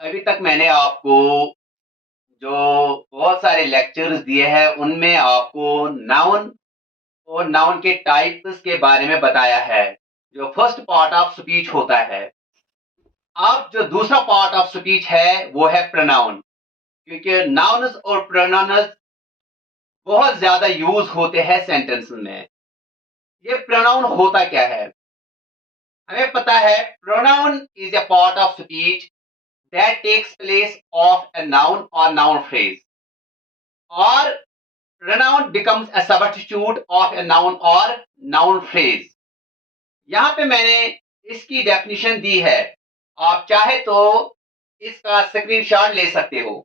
अभी तक मैंने आपको जो बहुत सारे लेक्चर्स दिए हैं, उनमें आपको नाउन और नाउन के टाइप्स के बारे में बताया है। जो फर्स्ट पार्ट ऑफ स्पीच होता है। अब जो दूसरा पार्ट ऑफ स्पीच है, वो है प्रोनाउन। क्योंकि नाउन्स और प्रोनाउन्स बहुत ज्यादा यूज होते हैं सेंटेंस में। ये प्रोनाउन होता क्या है? हमें पता है pronoun is a part of speech that takes place of a noun or noun phrase, or pronoun becomes a substitute of a noun or noun phrase. यहां पे मैंने इसकी डेफिनेशन दी है। आप चाहे तो इसका स्क्रीनशॉट ले सकते हो।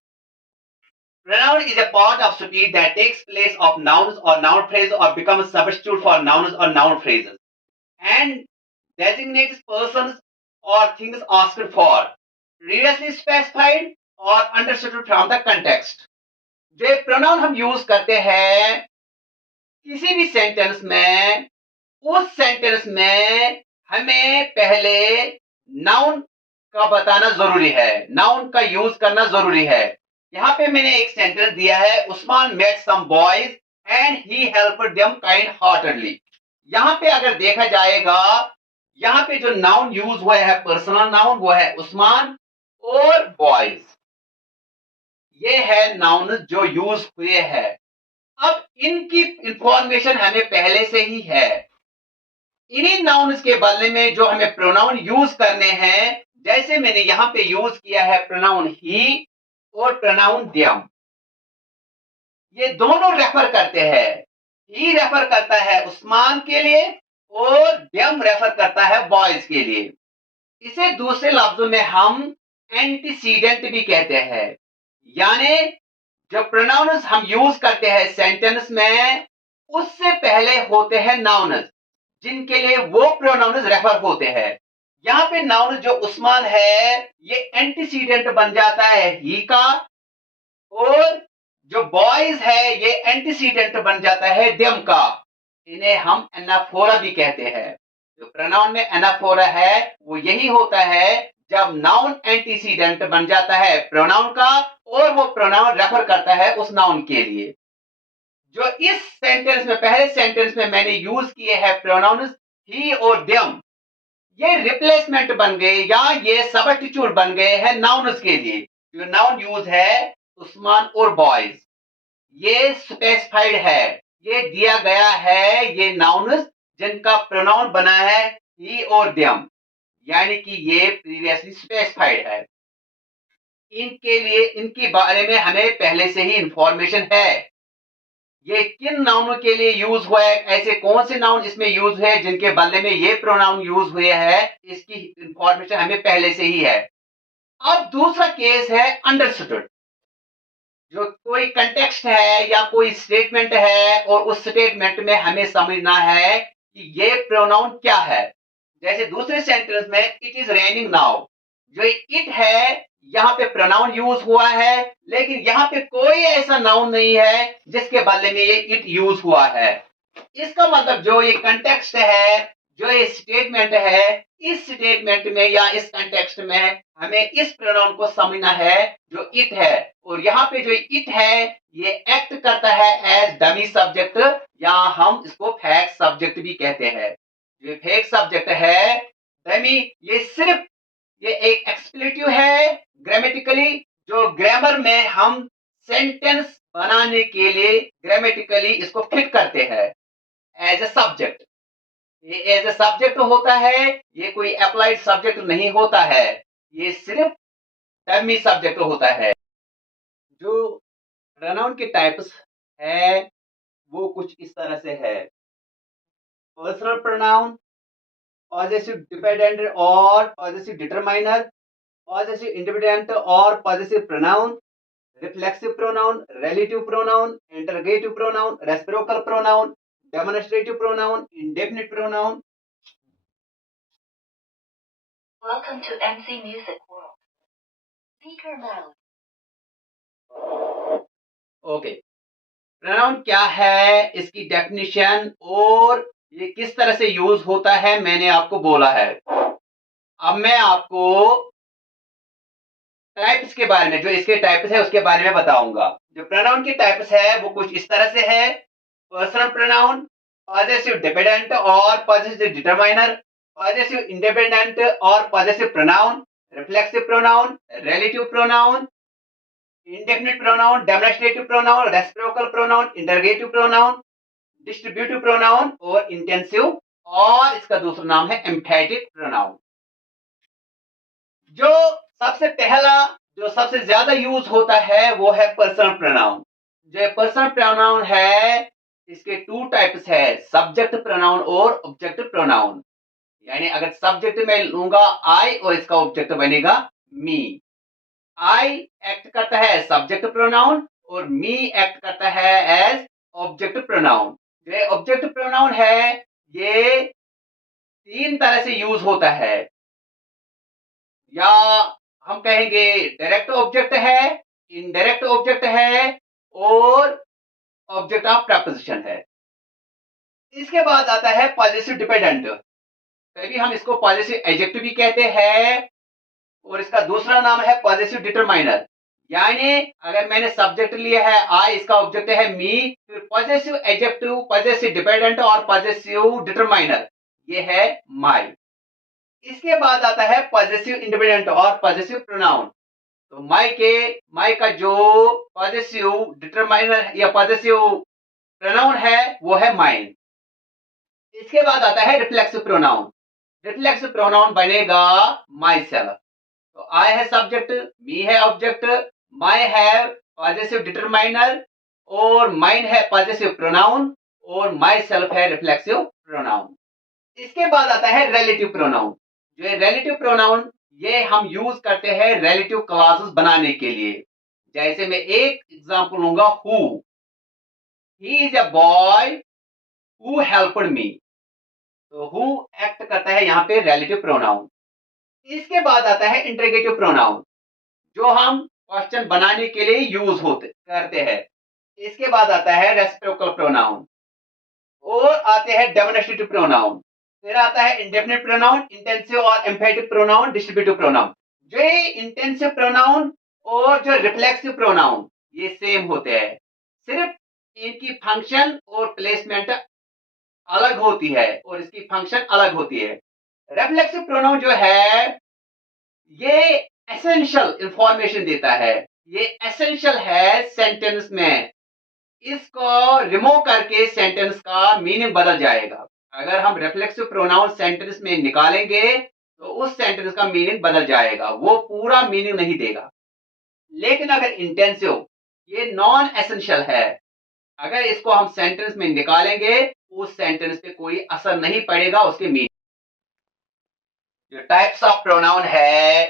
Pronoun is a part of speech that takes place of nouns or noun phrase or becomes a substitute for nouns or noun phrases and designates persons or things asked for, previously specified or understood from the context. जो pronoun हम use करते हैं किसी भी sentence में, उस sentence में हमें पहले नाउन का बताना जरूरी है, नाउन का यूज करना जरूरी है। यहाँ पे मैंने एक सेंटेंस दिया है, Usman met some boys and he helped them kind heartedly. यहाँ पे अगर देखा जाएगा, यहाँ पे जो नाउन यूज हुआ है पर्सनल नाउन, वो है उस्मान और बॉयज। ये है नाउन जो यूज हुए हैं। अब इनकी इंफॉर्मेशन हमें पहले से ही है। इन्हीं नाउन्स के बदले में जो हमें प्रोनाउन यूज करने हैं, जैसे मैंने यहां पे यूज किया है प्रोनाउन ही और प्रोनाउन देम। ये दोनों रेफर करते हैं। ही रेफर करता है उस्मान के लिए और देम रेफर करता है बॉयज के लिए। इसे दूसरे लफ्जों में हम एंटीसीडेंट भी कहते हैं। यानी जो प्रोनाउंस हम यूज करते हैं सेंटेंस में, उससे पहले होते हैं नाउन्स जिनके लिए वो प्रोनाउंस रेफर होते हैं। यहाँ पे नाउन जो उस्मान है, ये एंटीसीडेंट बन जाता है ही का, और जो बॉयज है ये एंटीसीडेंट बन जाता है देम का। इन्हें हम एनाफोरा भी कहते हैं। जो प्रोनाउन में एनाफोरा है वो यही होता है जब नाउन एंटीसीडेंट बन जाता है प्रोनाउन का और वो प्रोनाउन रेफर करता है उस नाउन के लिए। जो इस सेंटेंस में, पहले सेंटेंस में मैंने यूज किए हैं प्रोनाउंस ही और देम, ये रिप्लेसमेंट बन गए या ये सबस्टिट्यूट बन गए हैं नाउन्स के लिए। जो नाउन यूज है उस्मान और बॉयज, ये स्पेसिफाइड है, ये दिया गया है, ये नाउन्स जिनका प्रोनाउन बना है ही और देम, यानी कि ये प्रीवियसली स्पेसिफाइड है। इनके लिए, इनके बारे में हमें पहले से ही इंफॉर्मेशन है। ये किन नाउनों के लिए यूज हुआ है, ऐसे कौन से नाउन इसमें यूज है जिनके बदले में ये प्रोनाउन यूज हुए हैं, इसकी इंफॉर्मेशन हमें पहले से ही है। अब दूसरा केस है अंडरस्टूड। जो कोई कंटेक्स्ट है या कोई स्टेटमेंट है और उस स्टेटमेंट में हमें समझना है कि ये प्रोनाउन क्या है। जैसे दूसरे सेंटेंस में इट इज रेनिंग नाउ, जो इट है यहाँ पे प्रोनाउन यूज हुआ है, लेकिन यहाँ पे कोई ऐसा नाउन नहीं है जिसके बदले में ये इट यूज हुआ है। इसका मतलब जो ये कंटेक्स्ट है, जो ये स्टेटमेंट है, इस स्टेटमेंट में या इस कंटेक्स्ट में हमें इस प्रोनाउन को समझना है जो इट है। और यहाँ पे जो इट है ये एक्ट करता है एज डमी सब्जेक्ट, या हम इसको फेक सब्जेक्ट भी कहते हैं। जो फेक सब्जेक्ट है डमी, ये सिर्फ ये एक एक्सप्लेटिव है ग्रामेटिकली, जो ग्रामर में हम सेंटेंस बनाने के लिए ग्रामेटिकली इसको फिट करते हैं एज ए सब्जेक्ट। ये एज ए सब्जेक्ट होता है, ये कोई अप्लाइड सब्जेक्ट नहीं होता है, ये सिर्फ डमी सब्जेक्ट होता है। जो प्रोनाउन के टाइप्स है वो कुछ इस तरह से है। पर्सनल प्रोनाउन, पॉजेसिव डिपेंडेंट और पॉजेसिव डिटरमाइनर, पॉजेसिव इंडिपेंडेंट और possessive pronoun, reflexive pronoun, relative pronoun, interrogative pronoun, reciprocal pronoun, demonstrative pronoun, indefinite pronoun. Welcome to MC Music World. Speaker mode. Okay. Pronoun क्या है, इसकी definition और ये किस तरह से यूज होता है मैंने आपको बोला है। अब मैं आपको टाइप्स के बारे में, जो इसके टाइप्स है उसके बारे में बताऊंगा। जो प्रोनाउन की टाइप्स है वो कुछ इस तरह से है: पर्सनल प्रोनाउन, पॉजेसिव डिपेंडेंट और पॉजेसिव डिटरमाइनर, पॉजेसिव इंडिपेंडेंट और possessive pronoun, reflexive pronoun, relative pronoun, indefinite pronoun, demonstrative pronoun, reciprocal pronoun, interrogative pronoun, distributive pronoun और इंटेंसिव, और इसका दूसरा नाम है एम्फेटिक प्रोनाउन। जो सबसे पहला, जो सबसे ज्यादा यूज होता है वो है पर्सनल प्रोनाउन। जो पर्सनल प्रोनाउन है इसके टू टाइप्स है: सब्जेक्ट प्रोनाउन और ऑब्जेक्ट प्रोनाउन। यानी अगर सब्जेक्ट में लूंगा आई और इसका ऑब्जेक्ट बनेगा मी। आई एक्ट करता है सब्जेक्ट प्रोनाउन और मी एक्ट करता है एज ऑब्जेक्ट प्रोनाउन। जो ऑब्जेक्ट प्रोनाउन है ये तीन तरह से यूज होता है, या हम कहेंगे डायरेक्ट ऑब्जेक्ट है, इनडायरेक्ट ऑब्जेक्ट है और ऑब्जेक्ट ऑफ प्रपोजिशन है। इसके बाद आता है पॉजेसिव डिपेंडेंट। कभी हम इसको पॉजेसिव एडजेक्टिव भी कहते हैं और इसका दूसरा नाम है पॉजेसिव डिटरमाइनर। यानी अगर मैंने सब्जेक्ट लिया है आई, इसका ऑब्जेक्ट है मी, फिर पॉजेसिव एडजेक्टिव, पॉजेसिव डिपेंडेंट और पॉजेसिव डिटरमाइनर ये है माई। इसके बाद आता है पॉजेसिव इंडिपेंडेंट और पॉजेसिव प्रोनाउन। तो माई का जो पॉजेसिव डिटरमाइनर या पॉजेसिव प्रोनाउन है वो है माइन। इसके बाद आता है रिफ्लेक्सिव प्रोनाउन। रिफ्लेक्सिव प्रोनाउन बनेगा माई सेल्फ। तो आई है सब्जेक्ट, मी है ऑब्जेक्ट, माई है पॉजेसिव डिटरमाइनर और माइन है पॉजेसिव प्रोनाउन और माई सेल्फ है रिफ्लेक्सिव प्रोनाउन। इसके बाद आता है रिलेटिव प्रोनाउन। जो है रिलेटिव प्रोनाउन ये हम यूज करते हैं रिलेटिव क्लॉजेस बनाने के लिए। जैसे मैं एक एग्जांपल लूंगा, who, he is a boy who helped me. तो हु एक्ट करता है यहाँ पे रिलेटिव प्रोनाउन। इसके बाद आता है इंटरोगेटिव प्रोनाउन, जो हम क्वेश्चन बनाने के लिए यूज होते करते हैं। इसके बाद आता है रेसिप्रोकल प्रोनाउन और आते हैं डेमोन्स्ट्रेटिव प्रोनाउन। फिर आता है इंडेफिनिट प्रोनाउन, इंटेंसिव और एम्फेटिक प्रोनाउन, डिस्ट्रीब्यूटिव प्रोनाउन। जो ये इंटेंसिव प्रोनाउन और जो रिफ्लेक्सिव प्रोनाउन ये सेम होते हैं, सिर्फ इनकी फंक्शन और प्लेसमेंट अलग होती है और इसकी फंक्शन अलग होती है। रिफ्लेक्सिव प्रोनाउन जो है ये एसेंशियल इंफॉर्मेशन देता है, ये एसेंशियल है सेंटेंस में। इसको रिमूव करके सेंटेंस का मीनिंग बदल जाएगा। अगर हम रिफ्लेक्सिव प्रोनाउन सेंटेंस में निकालेंगे तो उस सेंटेंस का मीनिंग बदल जाएगा, वो पूरा मीनिंग नहीं देगा। लेकिन अगर इंटेंसिव, ये नॉन एसेंशियल है, अगर इसको हम सेंटेंस में निकालेंगे उस सेंटेंस पे कोई असर नहीं पड़ेगा उसके मीनिंग। जो टाइप्स ऑफ प्रोनाउन है,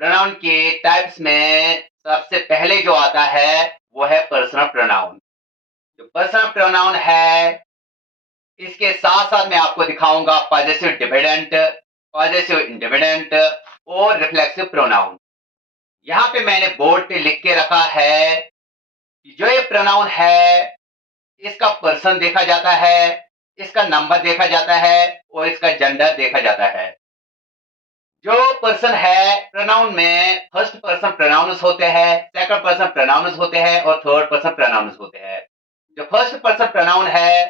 प्रोनाउन के टाइप्स में सबसे पहले जो आता है वो है पर्सनल प्रोनाउन। जो पर्सनल प्रोनाउन है इसके साथ साथ मैं आपको दिखाऊंगा पॉजेसिव डिपेंडेंट, पॉजेसिव इंडिपेंडेंट और रिफ्लेक्सिव प्रोनाउन। यहाँ पे मैंने बोर्ड पे लिख के रखा है कि जो ये प्रोनाउन है इसका पर्सन देखा जाता है, इसका नंबर देखा जाता है और इसका जेंडर देखा जाता है। जो पर्सन है प्रोनाउन में फर्स्ट पर्सन प्रोनाउंस होते हैं, सेकंड पर्सन प्रोनाउंस होते हैं और थर्ड पर्सन प्रोनाउंस होते हैं। जो फर्स्ट पर्सन प्रोनाउन है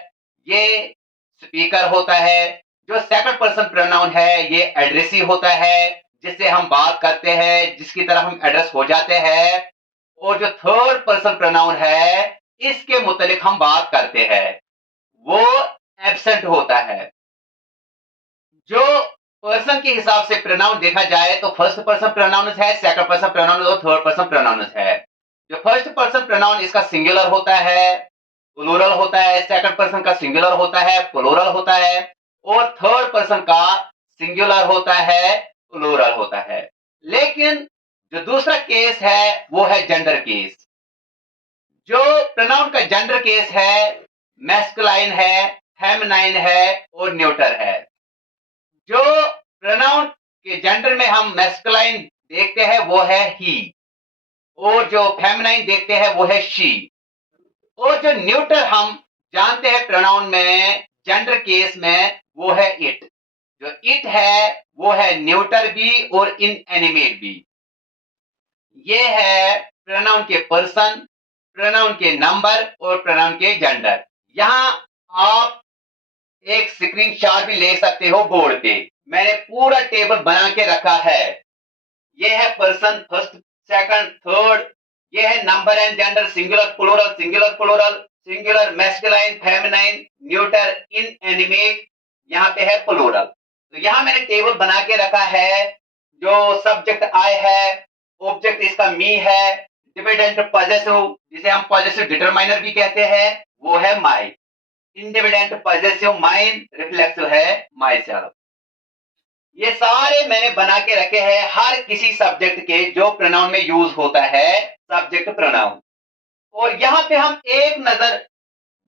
ये स्पीकर होता है, जो सेकंड पर्सन प्रोनाउन है ये एड्रेसी होता है, जिससे हम बात करते हैं, जिसकी तरफ हम एड्रेस हो जाते हैं। और जो थर्ड पर्सन प्रोनाउन है इसके मुतालिक हम बात करते हैं, वो एब्सेंट होता है। जो पर्सन के हिसाब से प्रोनाउन देखा जाए तो फर्स्ट पर्सन प्रोनाउन है, सेकंड पर्सन प्रोनाउन और थर्ड पर्सन प्रोनाउन है। जो फर्स्ट पर्सन प्रोनाउन इसका सिंगुलर होता है, प्लूरल होता है, सेकंड पर्सन का सिंगुलर होता है, प्लूरल होता है और थर्ड पर्सन का सिंगुलर होता है, प्लूरल होता है। लेकिन जो दूसरा केस है वो है जेंडर केस। जो प्रोनाउन का जेंडर केस है मैस्कुलाइन है, फेमिनाइन है और न्यूटर है। जो प्रोनाउन के जेंडर में हम मैस्कुलाइन देखते हैं वो है ही और जो फेमिनाइन देखते हैं वो है शी। और जो न्यूटर हम जानते हैं प्रोनाउन में जेंडर केस में वो है इट। जो इट है वो है न्यूटर भी और इनएनिमेट भी। ये है प्रोनाउन के पर्सन, प्रोनाउन के नंबर और प्रोनाउन के जेंडर। यहां आप एक स्क्रीनशॉट भी ले सकते हो बोर्ड पे। मैंने पूरा टेबल बना के रखा है। ये है पर्सन फर्स्ट, सेकंड, थर्ड। ये है number and gender, singular plural, singular plural, singular masculine feminine, neuter, inanimate. यहाँ पे है प्लूरल। तो यहाँ मैंने टेबल बना के रखा है। जो सब्जेक्ट आई है, ऑब्जेक्ट इसका मी है, डिपेंडेंट पॉजेसिव जिसे हम पॉजेसिव डिटरमाइनर भी कहते हैं वो है माई। इंडिपेंडेंट पॉजेसिव माइन, रिफ्लेक्सिव है माई सेल्फ। ये सारे मैंने बना के रखे हैं हर किसी सब्जेक्ट के जो प्रोनाउन में यूज होता है, सब्जेक्ट प्रोनाउन। और यहाँ पे हम एक नजर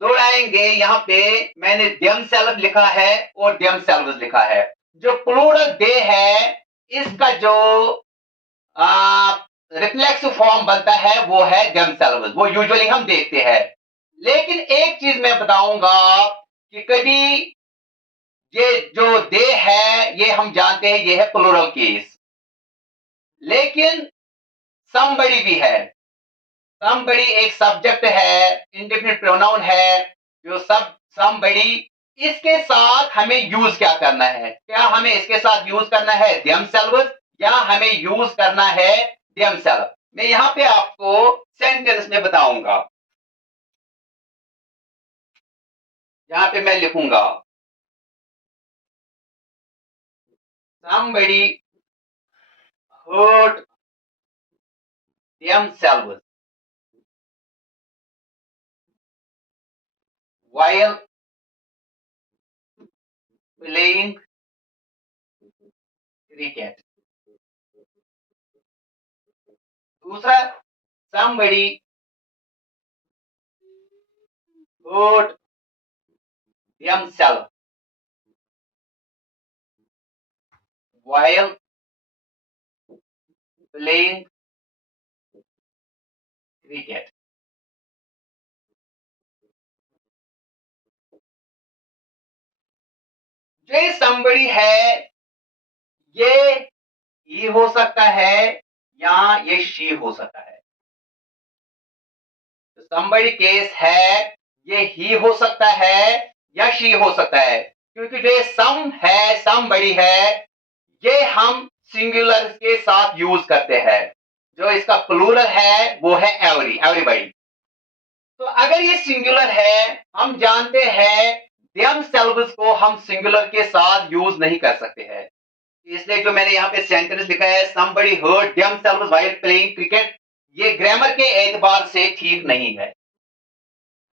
दौड़ाएंगे। यहाँ पे मैंने देम सेल्फ लिखा है और देम सेल्व्स लिखा है। जो प्लूरल दे है, इसका जो रिफ्लेक्सिव फॉर्म बनता है वो है देम सेल्व्स, वो यूजुअली हम देखते हैं। लेकिन एक चीज मैं बताऊंगा कि कभी ये जो दे है ये हम जानते हैं ये है प्लूरल केस, लेकिन समबड़ी भी है। समबड़ी एक सब्जेक्ट है, इंडेफिनिट प्रोनाउन है। जो समबड़ी, इसके साथ हमें यूज क्या करना है? क्या हमें इसके साथ यूज करना है देमसेल्व्स या हमें यूज करना है देमसेल्फ? मैं यहां पे आपको सेंटेंस में बताऊंगा। यहां पे मैं लिखूंगा somebody hurt themselves while playing cricket। दूसरा, somebody hurt themselves while playing cricket। जो somebody है, ये ही हो सकता है या ये शी हो सकता है। somebody केस है, ये ही हो सकता है या शी हो सकता है। क्योंकि जो सम है, somebody है, ये हम सिंगुलर के साथ यूज करते हैं। जो इसका प्लूरल है वो है एवरीबॉडी। तो अगर ये सिंगुलर है, हम जानते हैं देमसेल्व्स को हम सिंगुलर के साथ यूज नहीं कर सकते हैं। इसलिए जो मैंने यहाँ पे सेंटेंस लिखा है somebody hurt themselves while playing cricket, ये ग्रामर के एतबार से ठीक नहीं है।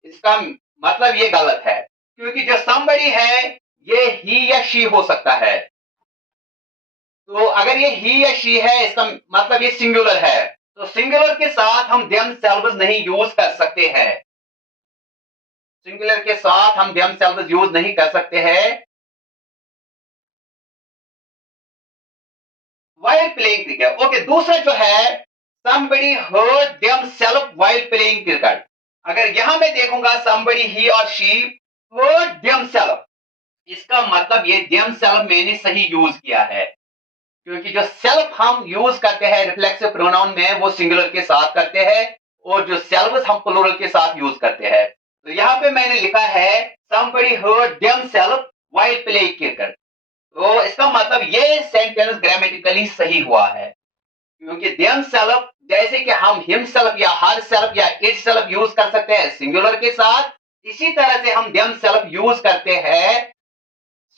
इसका मतलब ये गलत है, क्योंकि जो somebody है ये ही या शी हो सकता है। तो अगर ये ही या शी है, इसका मतलब ये सिंगुलर है। तो सिंगुलर के साथ हम themselves नहीं यूज कर सकते हैं। सिंगुलर के साथ हम themselves यूज नहीं कर सकते हैं while playing cricket। ओके, दूसरा जो है somebody hurt themselves while playing cricket। अगर यहां मैं देखूंगा somebody he और she hurt themselves, इसका मतलब ये themselves मैंने सही यूज किया है। क्योंकि जो सेल्फ हम यूज करते हैं रिफ्लेक्सिव प्रोनाउन में वो सिंगुलर के साथ करते हैं, और जो सेल्व्स हम प्लूरल के साथ यूज करते हैं। तो यहाँ पे मैंने लिखा है somebody hurt themselves while playing cricket। तो इसका मतलब ये सेंटेंस ग्रामेटिकली सही हुआ है, क्योंकि themselves जैसे कि हम himself या herself या itself यूज कर सकते हैं सिंगुलर के साथ, इसी तरह से हम themselves यूज करते हैं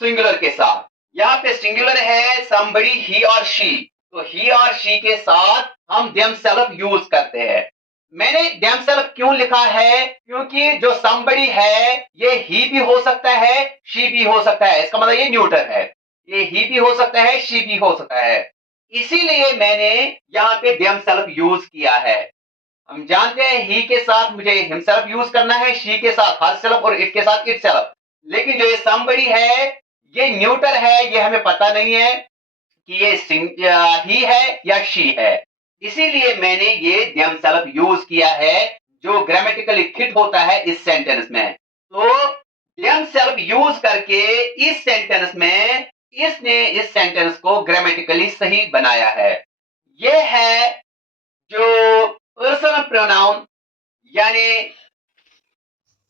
सिंगुलर के साथ। यहाँ पे सिंगुलर है somebody he और she, तो he और she के साथ हम themselves यूज करते हैं। मैंने themselves क्यों लिखा है? क्योंकि जो somebody है ये he भी हो सकता है, she भी हो सकता है। इसका मतलब ये न्यूटर है, ये he भी हो सकता है, she भी हो सकता है। इसीलिए मैंने यहाँ पे themselves यूज किया है। हम जानते हैं he के साथ मुझे himself यूज करना है, she के साथ herself और it के साथ itself। लेकिन जो ये somebody है ये न्यूटर है, ये हमें पता नहीं है कि ये ही है या शी है। इसीलिए मैंने ये themselves यूज किया है, जो ग्रामेटिकली फिट होता है इस सेंटेंस में। तो themselves यूज करके इस सेंटेंस में इसने इस सेंटेंस को ग्रामेटिकली सही बनाया है। ये है जो पर्सनल प्रोनाउन यानी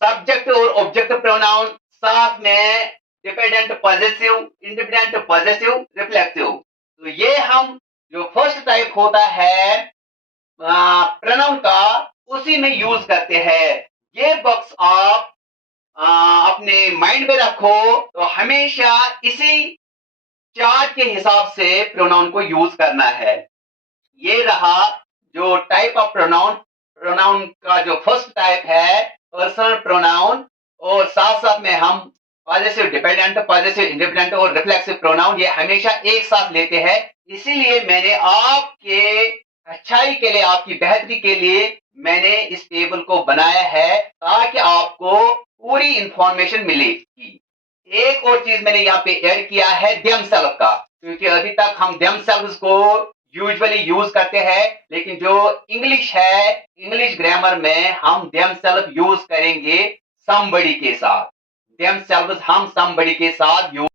सब्जेक्ट और ऑब्जेक्ट प्रोनाउन, साथ में dependent possessive, independent possessive, reflexive. तो ये हम जो फर्स्ट टाइप होता है प्रोनाउन का, उसी में यूज करते हैं। ये बॉक्स आप अपने माइंड में रखो, तो हमेशा इसी चार्ट के हिसाब से प्रोनाउन को यूज करना है। ये रहा जो टाइप ऑफ प्रोनाउन, प्रोनाउन का जो फर्स्ट टाइप है पर्सनल प्रोनाउन, और साथ साथ में हम पॉजेसिव डिपेंडेंट, पॉजेसिव इंडिपेंडेंट और रिफ्लेक्सिव प्रोनाउन ये हमेशा एक साथ लेते हैं। इसीलिए मैंने आपके अच्छाई के लिए, आपकी बेहतरी के लिए मैंने इस टेबल को बनाया है, ताकि आपको पूरी इंफॉर्मेशन मिलेगी। एक और चीज मैंने यहाँ पे ऐड किया है देमसेल्फ का, क्योंकि अभी तक हम देमसेल्व्स को यूजुअली यूज करते हैं, लेकिन जो इंग्लिश है, इंग्लिश ग्रामर में हम देमसेल्फ यूज करेंगे समबडी के साथ। देमसेल्व्स हम समबडी के साथ यूज